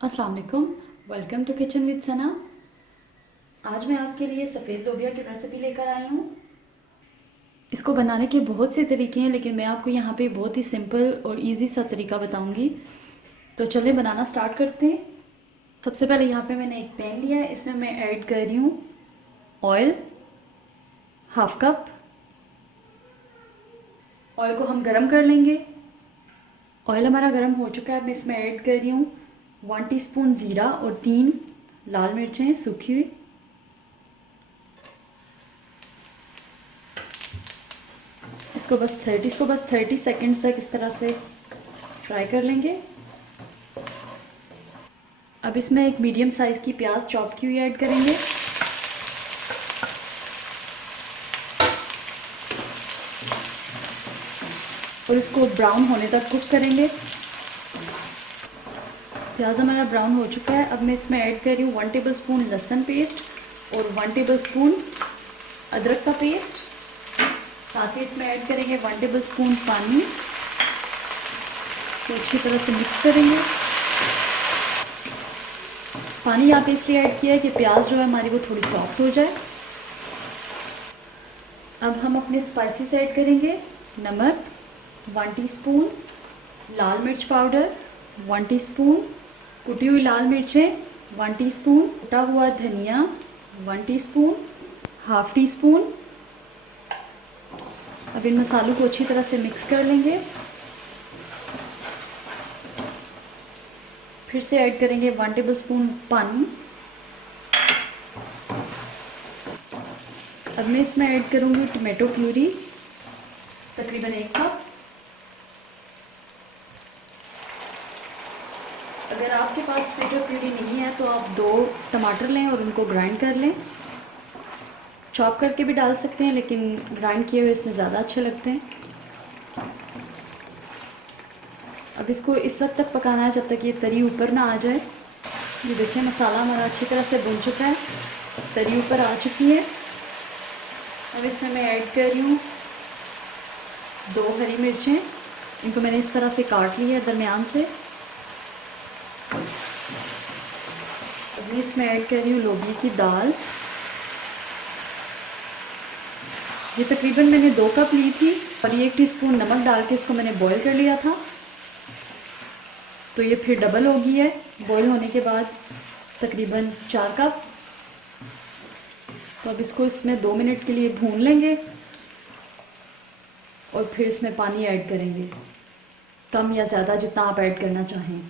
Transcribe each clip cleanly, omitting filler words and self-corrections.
अस्सलाम वालेकुम। Welcome to kitchen with सना। आज मैं आपके लिए सफ़ेद लोबिया की रेसिपी लेकर आई हूँ। इसको बनाने के बहुत से तरीके हैं, लेकिन मैं आपको यहाँ पे बहुत ही सिंपल और इजी सा तरीका बताऊँगी। तो चलें बनाना स्टार्ट करते हैं। सबसे पहले यहाँ पे मैंने एक पैन लिया है, इसमें मैं ऐड कर रही हूँ ऑयल, हाफ कप। ऑयल को हम गरम कर लेंगे। ऑयल हमारा गरम हो चुका है। मैं इसमें ऐड कर रही हूँ 1 टीस्पून ज़ीरा और 3 लाल मिर्चें सूखी हुई। इसको बस 30 सेकंड्स तक इस तरह से फ्राई कर लेंगे। अब इसमें एक मीडियम साइज़ की प्याज चॉप की हुई ऐड करेंगे। और इसको ब्राउन होने तक कुक करेंगे। प्याज हमारा ब्राउन हो चुका है। अब मैं इसमें ऐड कर रही हूँ 1 टेबलस्पून लहसुन पेस्ट और 1 टेबलस्पून अदरक का पेस्ट। साथ ही इसमें ऐड करेंगे 1 टेबलस्पून पानी। तो अच्छी तरह से मिक्स करेंगे। पानी यहाँ पे इसलिए ऐड किया है कि प्याज जो है हमारी वो थोड़ी सॉफ्ट हो जाए। अब हम अपने स्पाइसेस ऐड करेंगे। नमक 1 टीस्पून, लाल मिर्च पाउडर 1 टीस्पून, कुटी हुई लाल मिर्चें 1 टीस्पून, कुटा हुआ धनिया 1 टीस्पून, हाफ टी स्पून। अब इन मसालों को अच्छी तरह से मिक्स कर लेंगे। फिर से ऐड करेंगे 1 टेबलस्पून पानी। अब मैं इसमें ऐड करूँगी टमाटो प्यूरी, तकरीबन 1 कप। अगर आपके पास टमाटो प्यूरी नहीं है तो आप 2 टमाटर लें और उनको ग्राइंड कर लें। चॉप करके भी डाल सकते हैं, लेकिन ग्राइंड किए हुए इसमें ज़्यादा अच्छे लगते हैं। अब इसको इस वक्त तक पकाना है जब तक ये तरी ऊपर ना आ जाए। ये देखिए मसाला हमारा अच्छी तरह से भुन चुका है, तरी ऊपर आ चुकी है। अब इसमें मैं ऐड कर रही हूँ 2 हरी मिर्चें। इनको मैंने इस तरह से काट लिया है दरमियान से। अब इसमें ऐड कर रही हूँ लोबिया की दाल। ये तकरीबन मैंने 2 कप ली थी और ये 1 टीस्पून नमक डाल के इसको मैंने बॉईल कर लिया था। तो ये फिर डबल हो गई है बॉईल होने के बाद, तकरीबन 4 कप। तो अब इसको इसमें 2 मिनट के लिए भून लेंगे और फिर इसमें पानी ऐड करेंगे, कम या ज़्यादा जितना आप ऐड करना चाहें।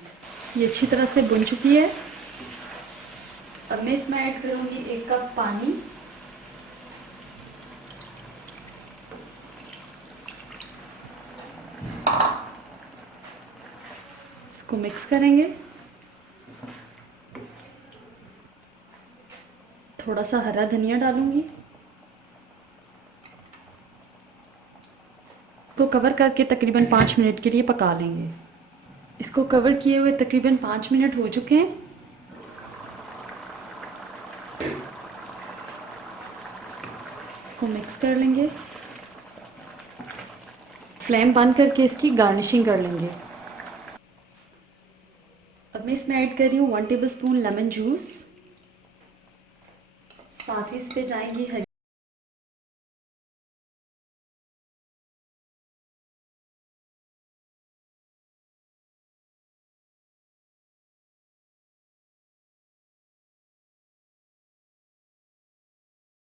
ये अच्छी तरह से भुन चुकी है। अब मैं इसमें ऐड करूँगी 1 कप पानी। इसको मिक्स करेंगे। थोड़ा सा हरा धनिया डालूंगी। इसको कवर करके तकरीबन 5 मिनट के लिए पका लेंगे। इसको कवर किए हुए तकरीबन 5 मिनट हो चुके हैं। इसको मिक्स कर लेंगे। फ्लेम बंद करके इसकी गार्निशिंग कर लेंगे। अब मैं इसमें ऐड कर रही हूँ 1 टेबलस्पून लेमन जूस। साथ ही इस पे जाएंगी हरी